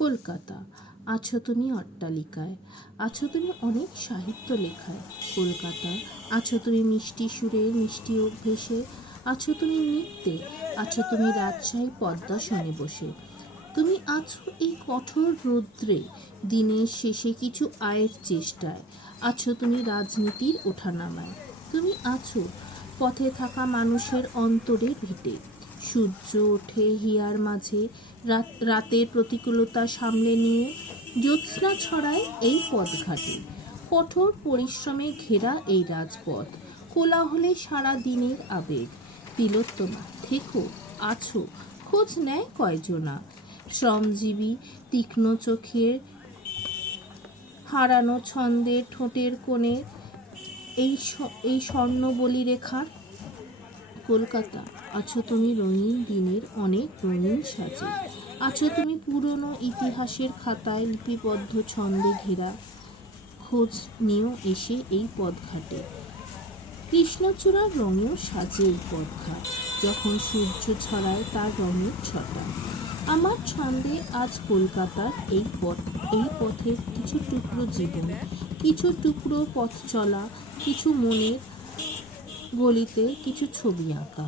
কলকাতা। আছো তুমি অট্টালিকায়, আছো তুমি অনেক সাহিত্য লেখায়। কলকাতা। আছো তুমি মিষ্টি সুরে, মিষ্টি অভ্যেসে, আছো তুমি নৃত্যে, আছো তুমি রাজশাহী পদ্মাসনে বসে। তুমি আছো এই কঠোর রৌদ্রে, দিনের শেষে কিছু আয়ের চেষ্টায়, আছো তুমি রাজনীতির ওঠানামায়। তুমি আছো পথে থাকা মানুষের অন্তরে ভিটে, সূর্য ওঠে হিয়ার মাঝে, রাতের প্রতিকূলতা সামলে নিয়ে জ্যোৎস্না ছড়ায় এই পথঘাটে। কঠোর পরিশ্রমে ঘেরা এই রাজপথ, কোলাহলে সারা দিনের আবেগ। তিলোত্তমা থেকো, আছো, খোঁজ নেয় কয়জনা। শ্রমজীবী তীক্ষ্ণ চোখের, হারানো ছন্দের ঠোঁটের কোণে এই স্বর্ণ বলি রেখার। কলকাতা। আছো তুমি রঙিন দিনের অনেক রঙিন সাজে, আছো তুমি পুরনো ইতিহাসের খাতায় লিপিবদ্ধ ছন্দে ঘেরা। খোঁজ নিও এসে এই পথঘাটে, কৃষ্ণচূড়ার রঙেও সাজে এই পথঘাট, যখন সূর্য ছড়ায় তার রঙের ছটা। আমার ছন্দে আজ কলকাতার এই পথের কিছু টুকরো জীবন, কিছু টুকরো পথ চলা, কিছু মনের গলিতে কিছু ছবি আঁকা।